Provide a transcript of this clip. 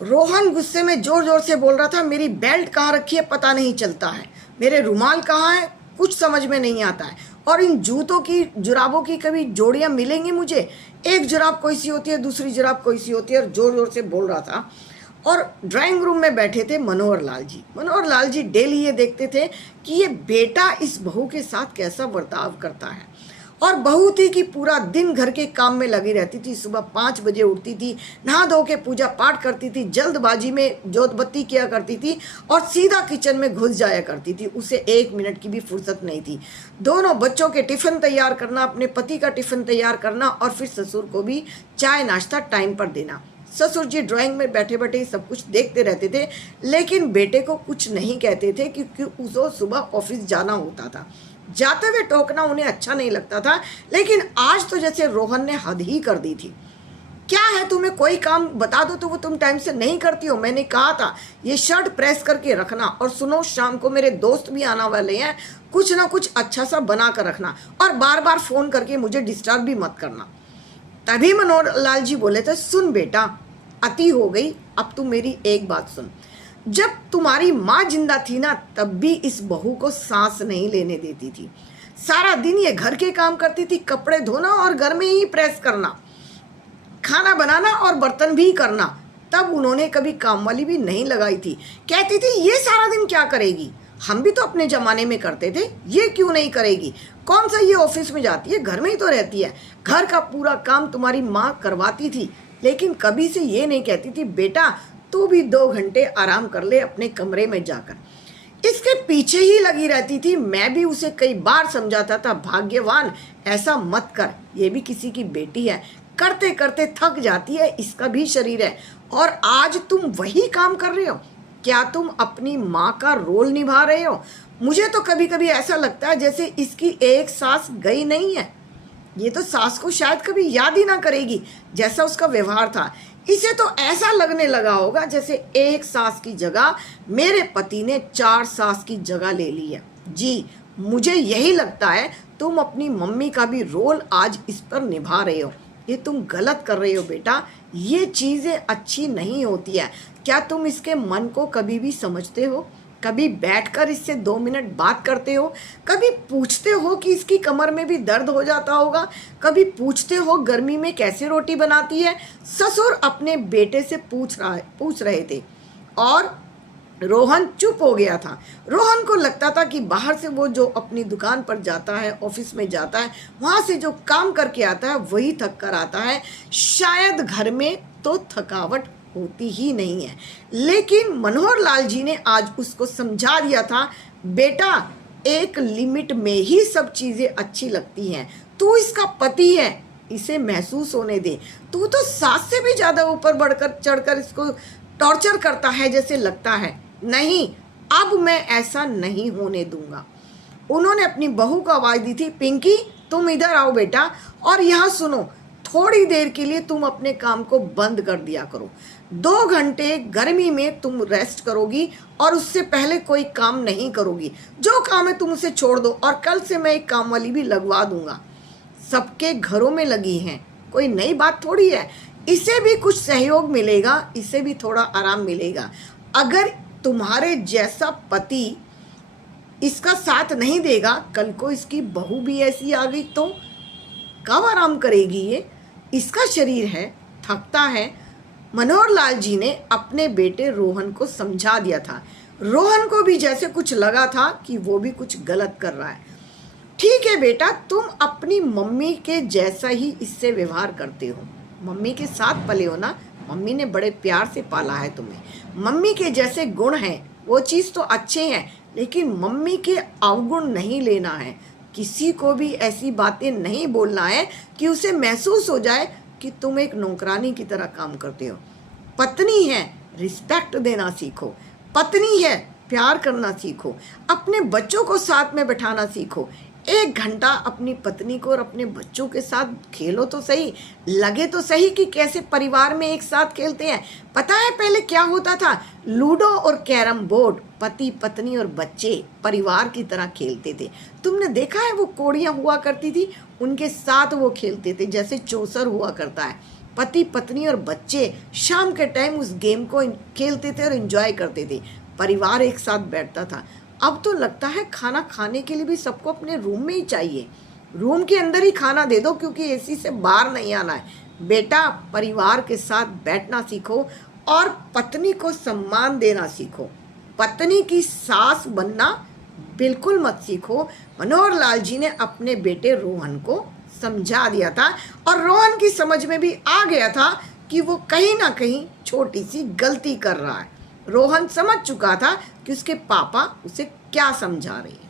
रोहन गुस्से में जोर जोर से बोल रहा था, मेरी बेल्ट कहाँ रखी है पता नहीं चलता है, मेरे रुमाल कहाँ है कुछ समझ में नहीं आता है, और इन जूतों की जुराबों की कभी जोड़ियाँ मिलेंगी मुझे, एक जुराब कोई सी होती है दूसरी जुराब कोई सी होती है, और जोर जोर से बोल रहा था। और ड्राइंग रूम में बैठे थे मनोहर लाल जी। मनोहर लाल जी डेली ये देखते थे कि ये बेटा इस बहू के साथ कैसा बर्ताव करता है। और बहू थी कि पूरा दिन घर के काम में लगी रहती थी, सुबह 5 बजे उठती थी, नहा धो के पूजा पाठ करती थी, जल्दबाजी में जोत बत्ती किया करती थी और सीधा किचन में घुस जाया करती थी। उसे 1 मिनट की भी फुर्सत नहीं थी। दोनों बच्चों के टिफ़िन तैयार करना, अपने पति का टिफ़िन तैयार करना और फिर ससुर को भी चाय नाश्ता टाइम पर देना। ससुर जी ड्राइंग में बैठे बैठे सब कुछ देखते रहते थे, लेकिन बेटे को कुछ नहीं कहते थे क्योंकि उसको सुबह ऑफिस जाना होता था। जाते हुए टोकना उन्हें अच्छा नहीं लगता था, लेकिन आज तो जैसे रोहन ने हद ही कर दी थी। क्या है तुम्हें कोई काम बता दो तो वो तुम टाइम से नहीं करती हो, मैंने कहा था ये शर्ट प्रेस करके रखना, और सुनो शाम को मेरे दोस्त भी आने वाले हैं, कुछ ना कुछ अच्छा सा बना कर रखना, और बार बार फ़ोन करके मुझे डिस्टर्ब भी मत करना। तभी मनोहर लाल जी बोले थे, सुन बेटा अति हो गई, अब तू मेरी एक बात सुन। जब तुम्हारी माँ जिंदा थी ना तब भी इस बहू को सांस नहीं लेने देती थी। सारा दिन ये घर के काम करती थी, कपड़े धोना और घर में ही प्रेस करना, खाना बनाना और बर्तन भी करना। तब उन्होंने कभी काम वाली भी नहीं लगाई थी। कहती थी ये सारा दिन क्या करेगी, हम भी तो अपने ज़माने में करते थे, ये क्यों नहीं करेगी, कौन सा ये ऑफिस में जाती है, घर में ही तो रहती है। घर का पूरा काम तुम्हारी माँ करवाती थी, लेकिन कभी से ये नहीं कहती थी बेटा तू भी 2 घंटे आराम कर ले अपने कमरे में जाकर। इसके पीछे ही लगी रहती थी। मैं भी उसे कई बार समझाता था, भाग्यवान ऐसा मत कर, ये भी किसी की बेटी है, करते करते थक जाती है, इसका भी शरीर है, और आज तुम वही काम कर रहे हो। क्या तुम अपनी माँ का रोल निभा रहे हो? मुझे तो कभी कभी ऐसा लगता है जैसे इसकी एक सांस गई नहीं है। ये तो सास को शायद कभी याद ही ना करेगी, जैसा उसका व्यवहार था। इसे तो ऐसा लगने लगा होगा जैसे एक सास की जगह मेरे पति ने 4 सास की जगह ले ली है। जी मुझे यही लगता है तुम अपनी मम्मी का भी रोल आज इस पर निभा रहे हो। ये तुम गलत कर रहे हो बेटा, ये चीज़ें अच्छी नहीं होती है। क्या तुम इसके मन को कभी भी समझते हो? कभी बैठकर इससे 2 मिनट बात करते हो? कभी पूछते हो कि इसकी कमर में भी दर्द हो जाता होगा? कभी पूछते हो गर्मी में कैसे रोटी बनाती है? ससुर अपने बेटे से पूछ रहे थे और रोहन चुप हो गया था। रोहन को लगता था कि बाहर से वो जो अपनी दुकान पर जाता है, ऑफिस में जाता है, वहाँ से जो काम करके आता है वही थक कर आता है। शायद घर में तो थकावट होती ही नहीं है। लेकिन मनोहर लाल जी ने आज उसको समझा दिया था, बेटा एक लिमिट में ही सब चीज़ें अच्छी लगती हैं। तू इसका पति है, इसे महसूस होने दे। तू तो सास से भी ज़्यादा ऊपर बढ़कर चढ़कर इसको टॉर्चर करता है जैसे लगता है। नहीं, अब मैं ऐसा नहीं होने दूंगा। उन्होंने अपनी बहू को आवाज़ दी थी, पिंकी तुम इधर आओ बेटा और यहाँ सुनो, थोड़ी देर के लिए तुम अपने काम को बंद कर दिया करो। 2 घंटे गर्मी में तुम रेस्ट करोगी और उससे पहले कोई काम नहीं करोगी। जो काम है तुम उसे छोड़ दो, और कल से मैं एक काम वाली भी लगवा दूंगा। सबके घरों में लगी हैं, कोई नई बात थोड़ी है। इसे भी कुछ सहयोग मिलेगा, इसे भी थोड़ा आराम मिलेगा। अगर तुम्हारे जैसा पति इसका साथ नहीं देगा, कल को इसकी बहू भी ऐसी आ गई तो कब आराम करेगी ये? इसका शरीर है, थकता है। मनोहर लाल जी ने अपने बेटे रोहन को समझा दिया था। रोहन को भी जैसे कुछ लगा था कि वो भी कुछ गलत कर रहा है। ठीक है बेटा, तुम अपनी मम्मी के जैसा ही इससे व्यवहार करते हो। मम्मी के साथ पले हो ना, मम्मी ने बड़े प्यार से पाला है तुम्हें। मम्मी के जैसे गुण हैं, वो चीज़ तो अच्छे हैं, लेकिन मम्मी के अवगुण नहीं लेना है। किसी को भी ऐसी बातें नहीं बोलना है कि उसे महसूस हो जाए कि तुम एक नौकरानी की तरह काम करते हो। पत्नी है, रिस्पेक्ट देना सीखो। पत्नी है, प्यार करना सीखो। अपने बच्चों को साथ में बैठाना सीखो। 1 घंटा अपनी पत्नी को और अपने बच्चों के साथ खेलो तो सही, लगे तो सही कि कैसे परिवार में एक साथ खेलते हैं। पता है पहले क्या होता था? लूडो और कैरम बोर्ड पति पत्नी और बच्चे परिवार की तरह खेलते थे। तुमने देखा है वो कोड़ियाँ हुआ करती थी, उनके साथ वो खेलते थे जैसे चौसर हुआ करता है। पति पत्नी और बच्चे शाम के टाइम उस गेम को खेलते थे और एंजॉय करते थे, परिवार एक साथ बैठता था। अब तो लगता है खाना खाने के लिए भी सबको अपने रूम में ही चाहिए, रूम के अंदर ही खाना दे दो क्योंकि एसी से बाहर नहीं आना है। बेटा, परिवार के साथ बैठना सीखो और पत्नी को सम्मान देना सीखो, पत्नी की सास बनना बिल्कुल मत सीखो। मनोहर लाल जी ने अपने बेटे रोहन को समझा दिया था और रोहन की समझ में भी आ गया था कि वो कहीं ना कहीं छोटी सी गलती कर रहा है। रोहन समझ चुका था कि उसके पापा उसे क्या समझा रहे हैं।